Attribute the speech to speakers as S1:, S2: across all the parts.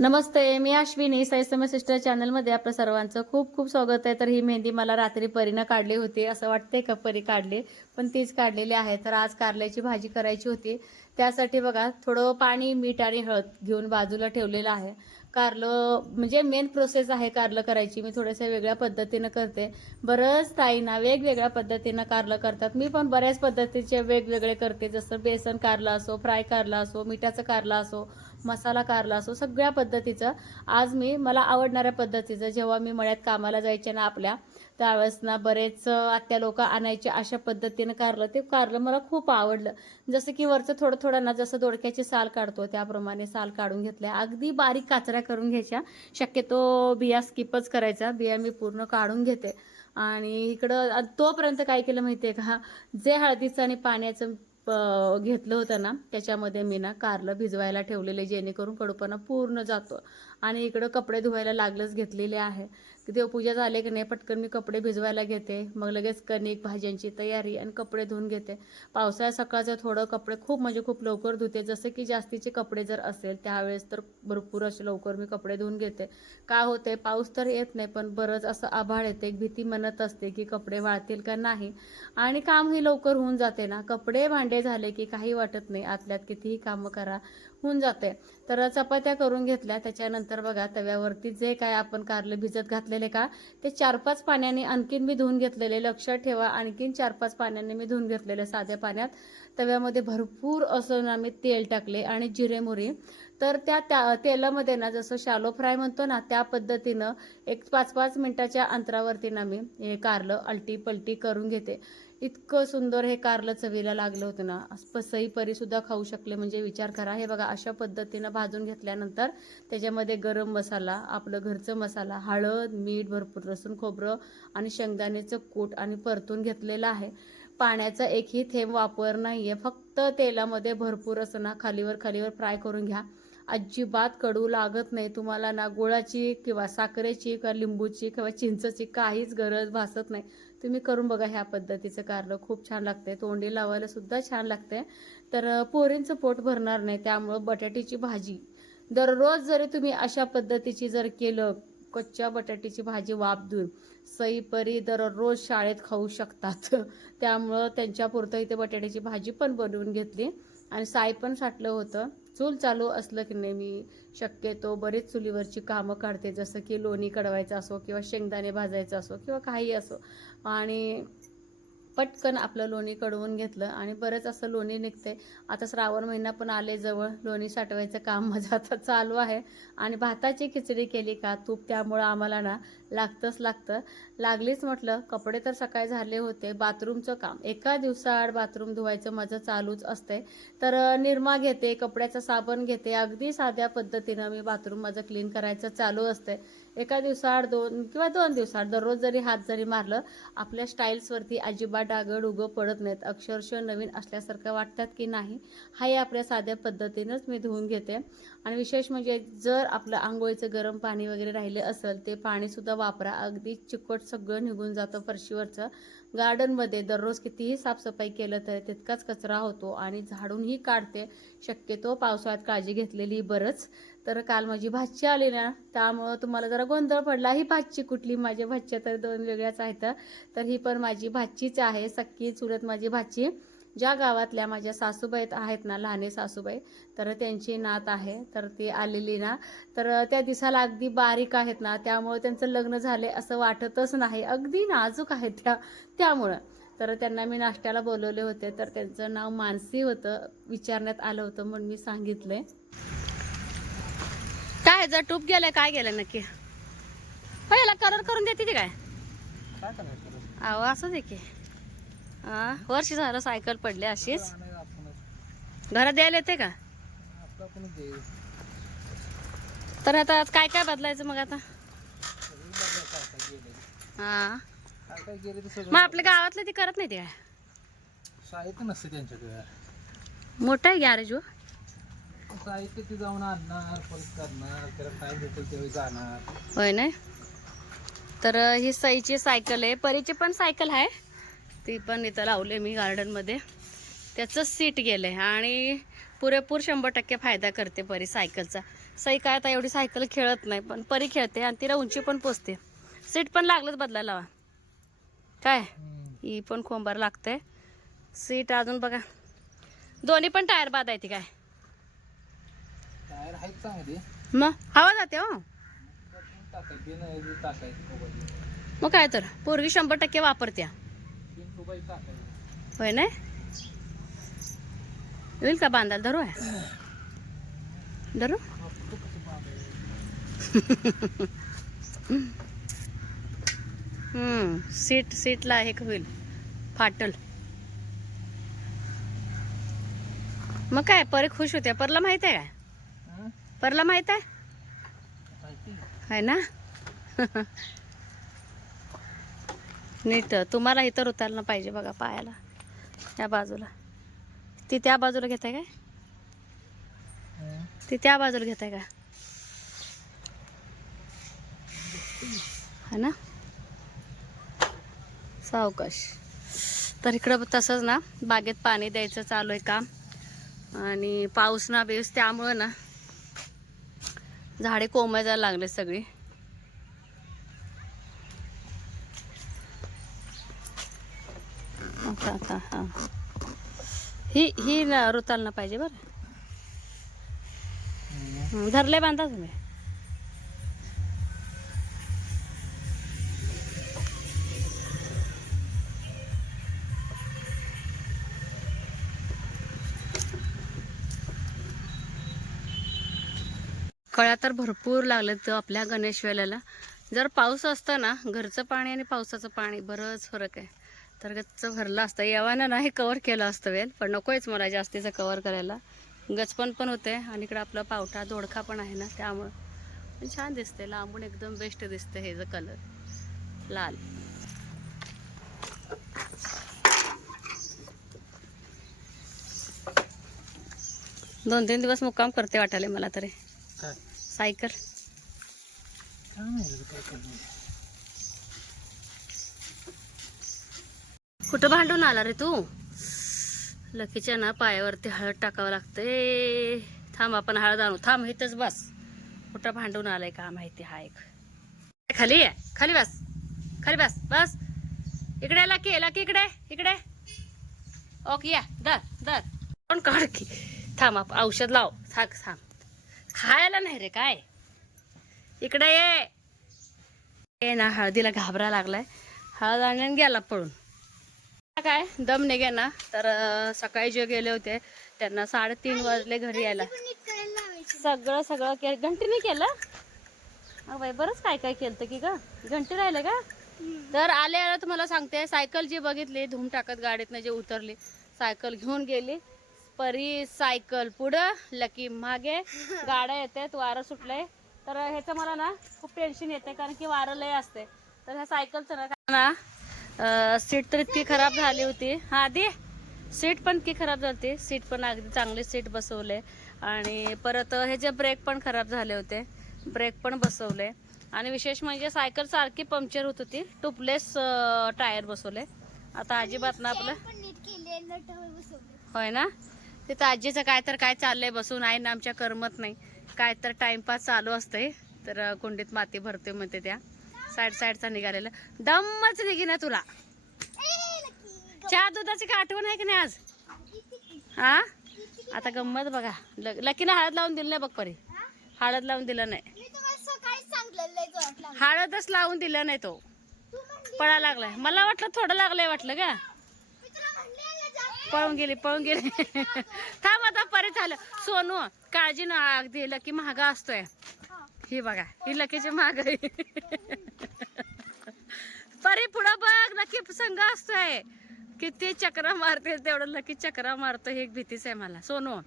S1: नमस्ते मी Ashwini साईसम sister चॅनलमध्ये आपलं सर्वांचं खूप खूप स्वागत आहे. तर ही मेहंदी मला रात्री परीनं काढली होती असं वाटतंय का परी काढली? पण तीच काढलेली आहे. तर आज कारल्याची भाजी करायची होती. त्यासाठी बघा थोडं पाणी मीठ आणि हळद घेऊन बाजूला ठेवलेलं आहे. कारलं म्हणजे मेन प्रोसेस आहे कारलं करायची. मी थोड्याशा वेगळ्या पद्धतीनं करते. बरंच ताईंना वेगवेगळ्या पद्धतीनं कारलं करतात. मी पण बऱ्याच पद्धतीचे वेगवेगळे करते. जसं बेसन कारलं असो फ्राय कारलं असो मिठाचं कारलं असो मसाला कारला असो सगळ्या पद्धतीचं. आज मी मला आवडणाऱ्या पद्धतीचं जेव्हा मी मळ्यात कामाला जायचे ना आपल्या त्यावेळेस ना बरेच आत्या लोक आणायचे अशा पद्धतीनं कारलं. ते कारलं मला खूप आवडलं. जसं की वरचं थोडं थोडं ना जसं दोडक्याची साल काढतो त्याप्रमाणे साल काढून घेतल्या. अगदी बारीक काचऱ्या करून घ्यायच्या. शक्यतो बिया स्किपच करायचा. बिया मी पूर्ण काढून घेते. आणि इकडं तोपर्यंत काय केलं माहिती आहे का? जे हळदीचं आणि पाण्याचं प- घेतलं होतं ना त्याच्यामध्ये मी ना कारलं भिजवायला ठेवलेले जेणेकरून कडूपणा पूर्ण जातो. आणि इकडं कपडे धुवायला लागलंच घेतलेले आहे. देवपूजा झाले की नाही पटकन मी कपडे भिजवायला घेते. मग लगेच कणिक भाज्यांची तयारी आणि कपडे धुवून घेते. पावसाळ्या सकाळचं थोडं कपडे खूप म्हणजे खूप लवकर धुते. जसं की जास्तीचे कपडे जर असेल त्यावेळेस तर भरपूर असे लवकर मी कपडे धुवून घेते. का होते पाऊस तर येत नाही पण बरंच असं आभाळ येते. एक भीती म्हणत असते की कपडे वाळतील का नाही. आणि कामही लवकर होऊन जाते ना. कपडे भांडे झाले की काही वाटत नाही. आतल्यात कितीही कामं करा. होऊन जाते. तर चपात्या करून घेतल्या. त्याच्यानंतर बघा तव्यावरती जे काय आपण कारले भिजत घातलेले का ते चार पाच पाण्याने आणखीन मी धुवून घेतलेले. लक्षात ठेवा आणखीन चार पाच पाण्याने मी धुवून घेतलेले साध्या पाण्यात. तव्यामध्ये भरपूर असं ना मी तेल टाकले आणि जिरे मोरी तर त्या त्या तेलामध्ये ना जसं शालो फ्राय म्हणतो ना त्या पद्धतीनं एक पाच पाच मिनिटाच्या अंतरावरती ना मी हे कारलं अलटी पलटी करून घेते. इतकं सुंदर हे कारलं चवीला लागलं होतं ना. पसई परी सुद्धा खाऊ शकले. म्हणजे विचार करा. हे बघा अशा पद्धतीनं भाजून घेतल्यानंतर त्याच्यामध्ये गरम मसाला आपलं घरचं मसाला हळद मीठ भरपूर लसूण खोबरं आणि शेंगदाण्याचं कूट आणि परतून घेतलेलं आहे. पाण्याचा एकही थेंब वापर नाही आहे फक्त तेलामध्ये भरपूर असं ना खालीवर खालीवर फ्राय करून घ्या. अजिबात कडू लागत नाही. तुम्हाला ना गुळाची किंवा साखरेची किंवा लिंबूची किंवा चिंचची काहीच गरज भासत नाही. तुम्ही करून बघा ह्या पद्धतीचं कारलं. खूप छान लागते तोंडी लावायला सुद्धा छान लागते तर पोरींचं पोट भरणार नाही. त्यामुळं बटाट्याची भाजी. दररोज जरी तुम्ही अशा पद्धतीची जर केलं कच्च्या बटाट्याची भाजी वाप सईपरी दररोज शाळेत खाऊ शकतात. त्यामुळं त्यांच्यापुरतं इथे बटाट्याची भाजी पण बनवून घेतली. आणि साय पण साठलं होतं. चूल चालू असलं की नाही मी शक्यतो बरेच चुलीवरची कामं काढते जसं की लोणी कडवायचं असो किंवा शेंगदाणे भाजायचं असो किंवा काही असो. आणि पटकन आपलं लोणी कडवून घेतलं आणि बरंच असं लोणी निघते आता श्रावण महिना पण आले जवळ लोणी साठवायचं काम माझं आता चालू आहे. आणि भाताची खिचडी केली का तूप त्यामुळं आम्हाला ना लागतंच लागतं. लागलीच म्हटलं कपडे तर सकाळी झाले होते बाथरूमचं काम. एका दिवसाआड बाथरूम धुवायचं माझं चालूच असते तर निरमा घेते कपड्याचा साबण घेते. अगदी साध्या पद्धतीनं मी बाथरूम माझं क्लीन करायचं चालू असते एका दिवसाआड दोन किंवा दोन दिवसाआड दररोज जरी हात जरी मारलं आपल्या स्टाईल्सवरती अजिबात डागड उगं पडत नाहीत. अक्षरशः नवीन असल्यासारखं वाटतात की नाही हाही आपल्या साध्या पद्धतीनंच मी धुवून घेते. आणि विशेष म्हणजे जर आपलं आंघोळीचं गरम पाणी वगैरे राहिले असेल ते पाणीसुद्धा वापरा. अगदी चिकट सगळं निघून जातं फरशीवरचं. गार्डनमध्ये दररोज कितीही साफसफाई केलं तर तितकाच कचरा होतो आणि झाडूनही काढते. शक्यतो पावसाळ्यात काळजी घेतलेली बरंच. तर काल माझी भाची आली ना त्यामुळं तुम्हाला जरा गोंधळ पडला. ही भाची कुठली? माझ्या भाच्या तर दोन वेगळ्याच आहेत. तर ही पण माझी भाचीच आहे सक्की चुलत माझी भाची. ज्या गावातल्या माझ्या सासूबाई आहेत ना लहाने सासूबाई तर त्यांची नात आहे. तर ती आलेली ना तर त्या दिसाला अगदी बारीक आहेत ना त्यामुळं त्यांचं लग्न झाले असं वाटतच नाही. अगदी नाजूक आहेत त्या त्यामुळं. तर त्यांना मी नाश्त्याला बोलवले होते तर त्यांचं नाव मानसी होतं विचारण्यात आलं होतं म्हणून मी सांगितलंय. काय जर टूप गेलाय काय गेलं नक्की? पहिला कलर करून देते ती काय? अहो असं दे की. हा वर्ष झालं सायकल पडली अशीच. घरात द्यायला येते का? तर आता काय काय बदलायचं मग आता?
S2: गेले
S1: हा
S2: गेले
S1: मग आपल्या गावातलं ती करत नाही ते काय?
S2: साहित्य नसते त्यांच्याकडे.
S1: मोठं आहे गॅरेज हो.
S2: साहित्य ते जाऊन आणणार परत करणार त्याला काय भेटेल त्यावेळी जाणार.
S1: होय नाही तर ही सईची सायकल आहे. परीची पण सायकल आहे. ती पण इथं लावले मी गार्डनमध्ये त्याचं सीट गेलं आहे आणि पुरेपूर शंभर टक्के फायदा करते परी सायकलचा. सई काय आता एवढी सायकल खेळत नाही पण परी खेळते आणि तिला उंची पण पोचते सीट पण लागलंच बदलायला हवा काय. ही पण खोंबार लागते सीट अजून बघा. दोन्ही पण टायर बाद आहे ती काय?
S2: टायर आहेत
S1: मग हवा जाते हो. मग काय तर पोरगी शंभर टक्के वापरत्या. होय ना? होईल का बांधायला? धरू आहे. धरू? हम्म सीट सीटला हे होईल? फाटल. मग काय परी खुश होत्या. परला माहीत आहे काय? परला माहीत आहे? आहे ना? नीट तुम्हाला इतर उतरलं पाहिजे बघा पायाला त्या बाजूला. ती त्या बाजूला घेत आहे काय? ती त्या बाजूला घेत आहे का? है ना? सावकाश. तर इकडं तसंच ना बागेत पाणी द्यायचं चालू आहे काम. आणि पाऊस ना बेऊस त्यामुळं ना झाडे कोमायला लागले सगळी. आता आता हां. ही ही ना रुताल ना पाहिजे बरं. धरले बांधा तुम्ही. फळा तर भरपूर लागले आपल्या गणेशवेळेला जर पाऊस असता ना घरचं पाणी आणि पावसाचं पाणी बरंच फरक आहे. तर गच्च भरलं असतं. येवानं नाही कवर केलं असतं वेल पण नकोयच मला जास्तीचं कवर करायला. गचपण पण होते आणि इकडं आपला पावटा दोडखा पण आहे ना त्यामुळं. पण छान दिसते लांबून एकदम बेस्ट दिसते हे जे कलर लाल. दोन तीन दिवस मुक्काम करते वाटायला मला तरी. सायकल
S2: काय
S1: कुठं भांडून आला रे तू? लकीच्या ना पायावरती हळद टाकावं लागते थांब आपण हळद आणू. थांब इथंच बस. कुठं भांडून आलाय का माहिती हा एक. खाली आहे खाली बस. खाली बस. बस. इकडे लकी लकी इकडे. इकडे. ओके या. दर दर कोण काढ की. थांब आप औषध लाव. थांब थांब. खायला नाही रे काय? इकडे ये. ये ना हळदीला घाबरा लागलाय. हळद आणून गेला पळून. काय दम निघे ना. तर सकाळी जे गेले होते त्यांना साडेतीन वाजले घरी यायला. सगळं सगळं के घंटीने केलं? बाई बरंच काय काय केलं की ग? घंटी राहिले का? तर आले आलं तुम्हाला सांगते सायकल जी बघितली धूम टाकत गाडीतनं जे उतरली सायकल घेऊन गेली. परी सायकल पुढं लकी मागे. गाड्या येतात वारं सुटलंय. तर ह्याचं मला ना खूप टेन्शन येते कारण की वारं लय असते तर ह्या सायकलचं ना ना सीट तर इतकी खराब झाली होती. हा आधी सीट पण इतकी खराब झाली सीट पण अगदी चांगली सीट बसवले. आणि परत ह्याचे ब्रेक पण खराब झाले होते ब्रेक पण बसवले. आणि विशेष म्हणजे सायकल सारखी पंक्चर होत होती. टुपलेस टायर बसवले. आता अजिबात ना आपलं होय ना? तिथं आजीचं काय तर काय चाललंय बसून आहे ना आमच्या करमत नाही. काय तर टाइमपास चालू असतंय. तर कुंडीत माती भरते म्हणते त्या. साईड साईडचा निघालेला. दमच निघी ना तुला. चहा दुधाची काय आठवण आहे की नाही आज? हा? आता गंमत बघा. ल- लकीला हळद लावून दिलं नाही बघ परी. हळद लावून दिलं नाही. हळदच लावून दिलं नाही तो. पळा लागलाय. मला वाटलं थोडं लागलंय वाटलं का पळून गेली पळून गेली. थांब आता परे झालं. सोनू काळजी ना अगदी लकी महागा असतोय. ही बघा ही लकीची महाग परी पुढं बघ लकी संघ असतोय. किती चक्रा मारते तेवढं लकी चक्रा मारतो ही एक भीतीच आहे मला. सोनू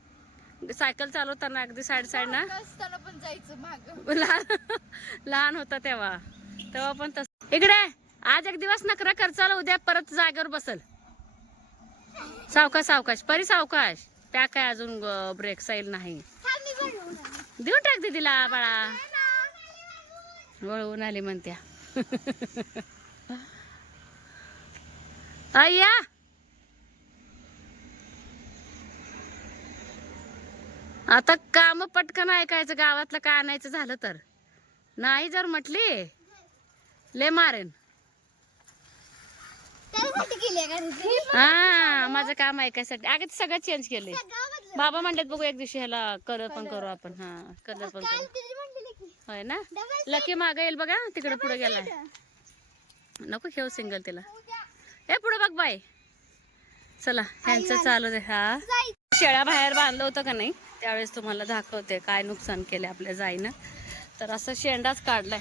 S1: सायकल चालवताना अगदी साईड साईड ना?
S3: पण जायचं
S1: लहान लहान होता तेव्हा. तेव्हा पण तस. इकडे आज एक दिवस नकरा खर्चाला उद्या परत जागेवर बसल. सावकाश सावकाश. परी सावकाश. त्या काय अजून ब्रेक साईल नाही. देऊन टाक दीदीला बाळा. वळवून आली म्हणत्या. अय्या आता काम पटकन ऐकायचं गावातलं काय आणायचं झालं तर. नाही जर म्हटली ले मारेन. हा माझं काम ऐकायसाठी अगं ते सगळं चेंज केलंय. बाबा म्हणतात बघू एक दिवशी ह्याला कलर पण करू आपण. हा कलर पण
S3: काल
S1: करू. होय ना? लकी माग येईल बघा तिकडे पुढे गेलाय नको खेळ सिंगल तिला. ए पुढे बघ बाय चला ह्यांचं चालू दे. हा. शेळ्या बाहेर बांधलं होतं का नाही? त्यावेळेस तुम्हाला दाखवते काय नुकसान केले आपल्या जाईनं. तर असं शेंडाच काढलाय.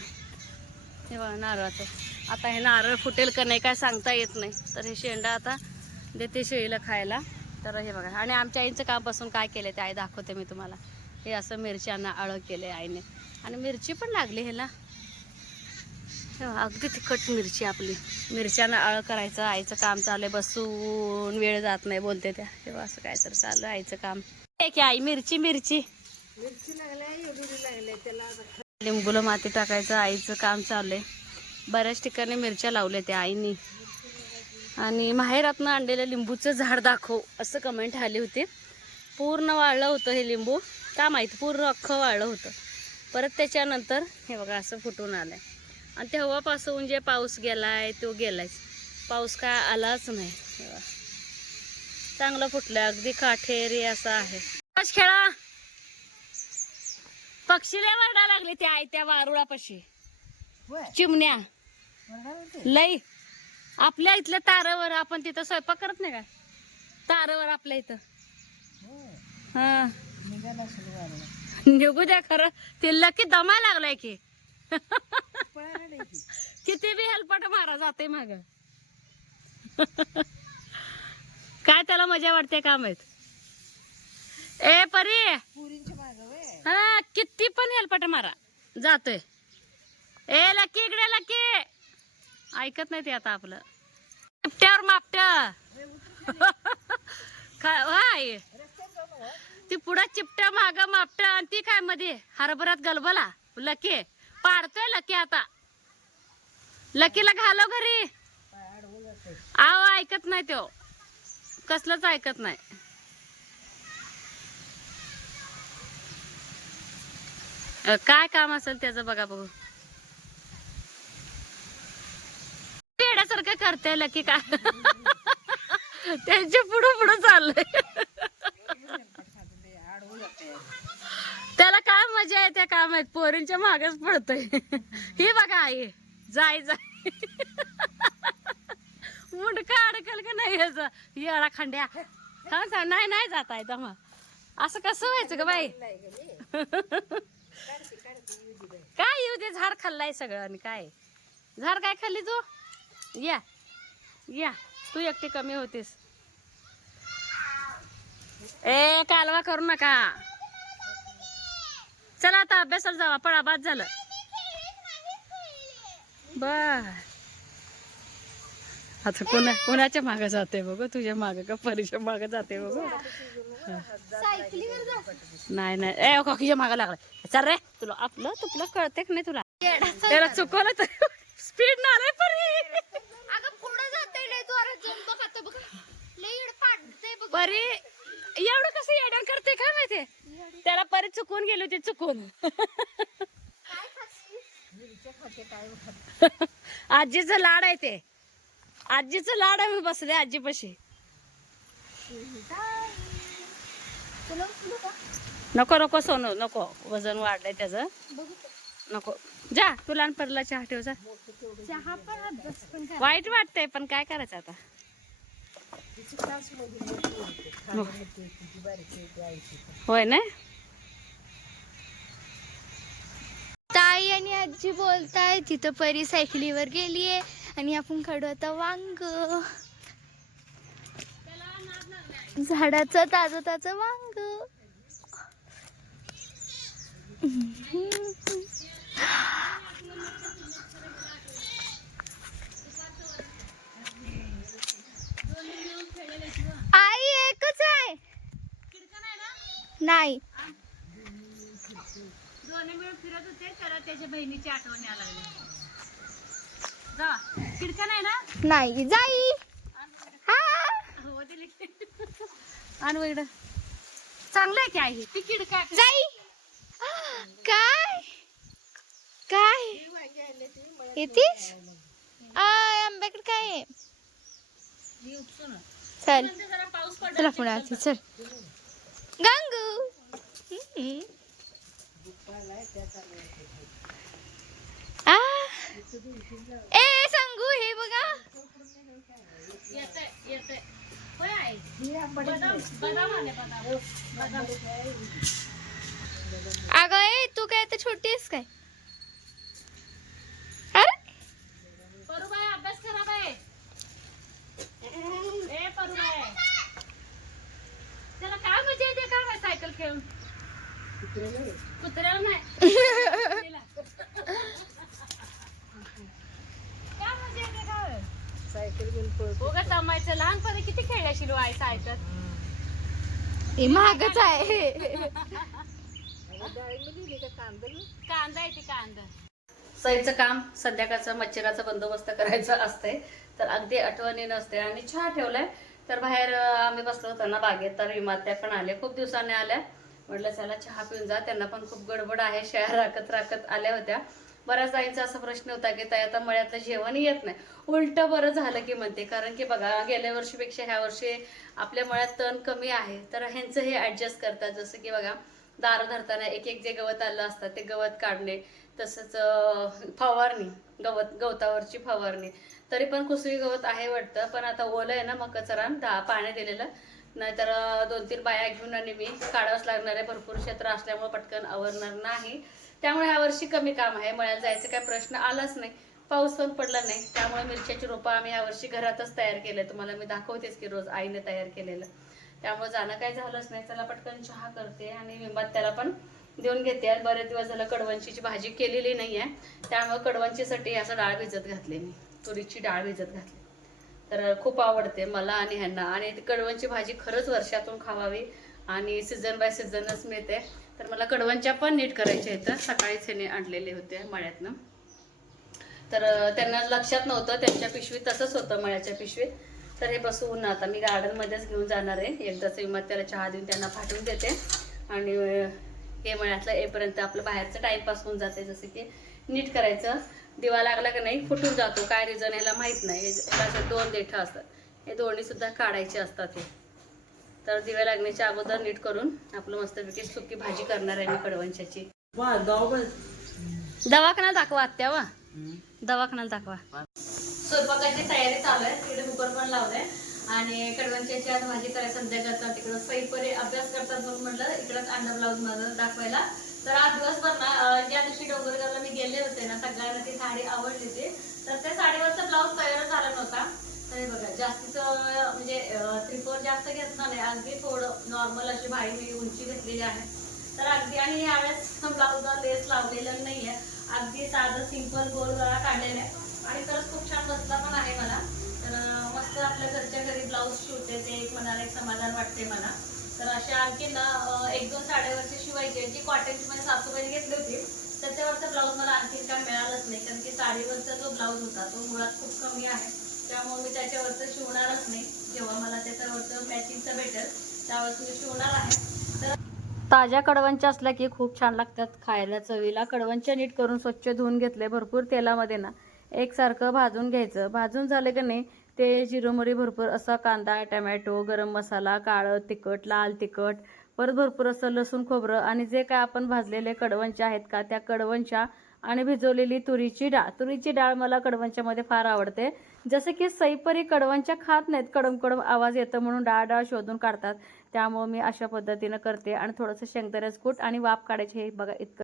S1: हे बघा नारळाचं. आता हे नारळ फुटेल का नाही काय सांगता येत नाही. तर हे शेंडा आता देते शेळीला खायला. तर हे बघा आणि आमच्या आईचं कामपासून काय केलं ते आई दाखवते मी तुम्हाला. हे असं मिरच्यांना आळं केले आईने. आणि मिरची पण लागली ह्याला. हे अगदी तिखट मिरची आपली. मिरच्यानं आळं करायचं आईचं काम चालू आहे बसून वेळ जात नाही बोलते त्या. तेव्हा असं काय तर चालू आहे आईचं काम. हे की आई मिरची मिरची. लिंबूला माती टाकायचं आईचं काम चालू आहे. बऱ्याच ठिकाणी मिरच्या लावल्या त्या आईनी. आणि माहेरातनं आणलेलं लिंबूचं झाड दाखव असं कमेंट आली होती. पूर्ण वाळलं होतं हे लिंबू. का माहीत? पूर्ण अख्खं वाळलं होतं. परत त्याच्यानंतर हे बघा असं फुटून आलंय. आणि तेव्हापासून जे पाऊस गेलाय तो गेलाच पाऊस काय आलाच नाही. चांगलं फुटलं अगदी काठेरी असं आहे. खेळा. पक्षीला वरडा लागले त्या आई त्या वारुळापाशी. चिमण्या. लई. आपल्या इथल्या तारावर आपण तिथं स्वयंपाक करत नाही का? तारावर आपल्या इथं. हा. निघू द्या खरं. ते लकी दमा लागलाय की. किती बी हेलपट मारा जाते माग. काय त्याला मजा वाटते का माहीत? ए परी. हा किती पण हेलपट मारा. जातोय. ए लकी इकडे लकी. ऐकत नाही ते आता आपलं. चिपट्यावर मापट. काय ती पुढं चिपट्या माग मापट आणि ती काय मध्ये हरभरात गलबला. लकी. पाडतोय लकी आता. लकीला घालो घरी. आव ऐकत नाही तो. कसलंच ऐकत नाही. काय काम असेल त्याचं बघा बघू. सारखं करते लकी का त्यांच्या पुढं पुढं चाललंय. त्याला काय मजा येते काम आहेत पोरींच्या मागच पडतोय. हे बघा आई जाय जाय. मुंडका अडकल का नाही याचा? येळा खांड्या. हा का नाही नाही जात आहे मग असं कसं व्हायचं का बाई? काय येऊ दे झाड खाल्लाय सगळं आणि काय? झाड काय खाल्ली तू? या. या. तू एकटी कमी होतीस. ए कालवा करू नका. चला आता अभ्यासाला जावा पळा बाद झालं. बर. आता कोणा कोणाच्या मागे जाते बघू तुझ्या मागे का परीच्या मागे जाते बघू. नाही नाही. ए काकीच्या मागे लागला. चल रे तुला आपलं तुला कळते का नाही तुला. त्याला चुकवलं तर स्पीड ना रे परी
S3: अगं पुढे जातोय लय जोरात जाऊन बघ आता बघ लय इकडे पाडतंय बघ
S1: परी एवढं कसं येड्यान करते काय माहितीये त्याला परी चुकून गेली होती चुकून आजीचं लाड आहे ते. आजीचं लाड आहे मी बसले आजीपाशी.
S3: तुला उचलू का
S1: नको नको सोनू नको. वजन वाढलंय त्याचं. नको. जा तू लहानपणाला चहा ठेव जा. वाईट वाटतंय पण काय करायचं आता. होय ना?
S3: ताई आणि आजी बोलताय तिथं परी सायकलीवर गेलीये आणि आपण काढू आता वांग. झाडाचं ताजं ताजं वांग. आई एकच आहे. नाही.
S1: दोन्ही मिळून फिरत होते त्याच्या बहिणीची आठवण यायला लागली. जा. खिडका नाही ना?
S3: नाही. जाई. हा.
S1: हो दिली. आण इकडं. चांगलं आहे की आहे तिकीट काय
S3: जाई. काय? काय? येतीस? आय आंब्याकडे काय आहे? चल. चला आरती चल. गंगू. ए संगू हे बघा. अगं ए तू काय आता छोटी आहेस काय अरे
S1: परूबाई अभ्यास करा बाई ए परूबाई त्याला काय मजा येते का बाई सायकल खेळून कुत्र्याला नाही?
S2: सायकल घेऊन पळतो.
S1: उगाच लहानपणी किती आई सायकल?
S3: हे महागच आहे.
S1: कांदा? येते कांदा. सईचं काम संध्याकाळचं मच्छराचा बंदोबस्त करायचा असते तर अगदी आठवणी नसते. आणि चहा ठेवलाय. तर बाहेर आम्ही बसलो होतो ना बागेत. तर विमात्या पण आल्या. खूप दिवसांनी आल्या. म्हटलं चला चहा पिऊन जा. त्यांना पण खूप गडबड आहे शेळ्या राखत राखत आल्या होत्या. बऱ्याच आईंचा असा प्रश्न होता की ताई आता मळ्यातलं जेवण येत नाही. उलट बरं झालं की म्हणते कारण की बघा गेल्या वर्षीपेक्षा ह्या वर्षी आपल्या मळ्यात तण कमी आहे तर ह्यांचं हे ऍडजस्ट करतात. जसं की बघा दार धरताना एक एक जे गवत आलं असतं ते गवत काढणे तसंच फवारणी गवत गवतावरची फवारणी. तरी पण कुसळी गवत आहे वाटतं पण आता ओलं आहे ना मग कचरा दहा पाणी दिलेलं नाहीतर दोन तीन बाया घेऊन आणि मी काढावंच लागणार आहे. भरपूर क्षेत्र असल्यामुळे पटकन आवरणार नाही. त्यामुळे ह्या वर्षी कमी काम आहे. मळ्यात जायचं काय प्रश्न आलाच नाही. पाऊस पण पडला नाही. त्यामुळे मिरच्याची रोपं आम्ही यावर्षी घरातच तयार केले तुम्हाला मी दाखवतेच की रोज आईने तयार केलेलं. त्यामुळे जाणं काही झालंच नाही. चला पटकन चहा करते आणि विंबात त्याला पण देऊन घेते. आणि बरेच दिवस झालं कडवंचीची भाजी केलेली नाही आहे त्यामुळे कडवंचीसाठी असं डाळ भिजत घातले मी. तुरीची डाळ भिजत घातली. तर खूप आवडते मला आणि ह्यांना. आणि कडवणची भाजी खरंच वर्षातून खावावी आणि सीझन बाय सीझनच मिळते. तर मला कडवणच्या पण नीट करायच्या आहेत. सकाळीच ह्याने आणलेले होते मळ्यातनं. तर त्यांना लक्षात नव्हतं. त्यांच्या पिशवीत तसंच होतं मळ्याच्या पिशवीत. तर हे बसवून आता मी गार्डनमध्येच घेऊन जाणार आहे. एकदाच विमात त्याला चहा देऊन त्यांना पाठवून देते. आणि हे मळ्यातलं येपर्यंत आपलं बाहेरचं टाईमपास होऊन जाते. जसं की नीट करायचं. दिवा लागला की नाही फुटून जातो. काय रिझन याला माहीत नाही. दोन देठं असतात हे दोन्ही सुद्धा काढायचे असतात हे. तर दिव्या लागण्याच्या अगोदर नीट करून आपलं मस्तपैकी सुकी भाजी करणार आहे मी कडवंशाची. दवाखाना दाखवा आत्या वा. दवाखाना दाखवा. स्वयंपाकाची तयारी चालू आहे. तिकडे कुकर पण लावलंय. आणि कडवंच्याची आज भाजी करायला करतात तिकडं सईपरी अभ्यास करतात म्हणून म्हटलं इकडंच अंडर ब्लाऊज माझं दाखवायला. तर आज दिवसभर ना ज्या दिवशी डोंगरगावला मी गेले होते ना सगळ्यांना ती साडी आवडली होती. तर त्या साडीवरचा ब्लाऊज तयार झाला नव्हता. तर बघा जास्तीचं म्हणजे त्रिकोण जास्त घेतला नाही. अगदी थोडं नॉर्मल अशी भाई मी उंची घेतलेली आहे. तर अगदी आणि यावेळेस ब्लाऊजला लेस लावलेलं नाहीये. अगदी साधं सिंपल गोल गळा काढलेला आहे. आणि खरंच खूप छान बसला पण आहे मला. तर जास्त आपल्या घरच्या घरी ब्लाऊज शिवते ते एक मनाला एक समाधान वाटते मला. तर अशा आणखी ना एक दोन साड्यावरचे शिवायची जी कॉटनची माझ्या सासूबाईने घेतली होती तर त्यावरचा ब्लाऊज मला आणखी काय मिळालंच नाही. कारण की साडीवरचा जो ब्लाऊज होता तो मुळात खूप कमी आहे. त्यामुळे मी त्याच्यावरचं शिवणारच नाही. जेव्हा मला त्याच्यावरचं मॅचिंगचं भेटेल त्यावेळेस मी शिवणार आहे. तर ताज्या कडवंच्या असल्या की खूप छान लागतात खायला. चवीला कडवंच्या नीट करून स्वच्छ धुवून घेतले भरपूर तेलामध्ये ना. एकसारखं भाजून घ्यायचं. भाजून झालं की नाही ते जिरोमरी भरपूर असा कांदा टमॅटो गरम मसाला काळं तिखट लाल तिखट परत भरपूर असं लसूण खोबरं आणि जे काय आपण भाजलेले कडवंच्या आहेत का त्या कडवंच्या आणि भिजवलेली तुरीची डाळ. तुरीची डाळ मला कडवंच्यामध्ये फार आवडते. जसं की सईपरी कडवंच्या खात नाहीत कडम कडम आवाज येतो म्हणून डाळ डाळ शोधून काढतात. त्यामुळे मी अशा पद्धतीनं करते आणि थोडंसं शेंगदाण्याचं कूट आणि वाफ काढायचे हे बघा इतकं.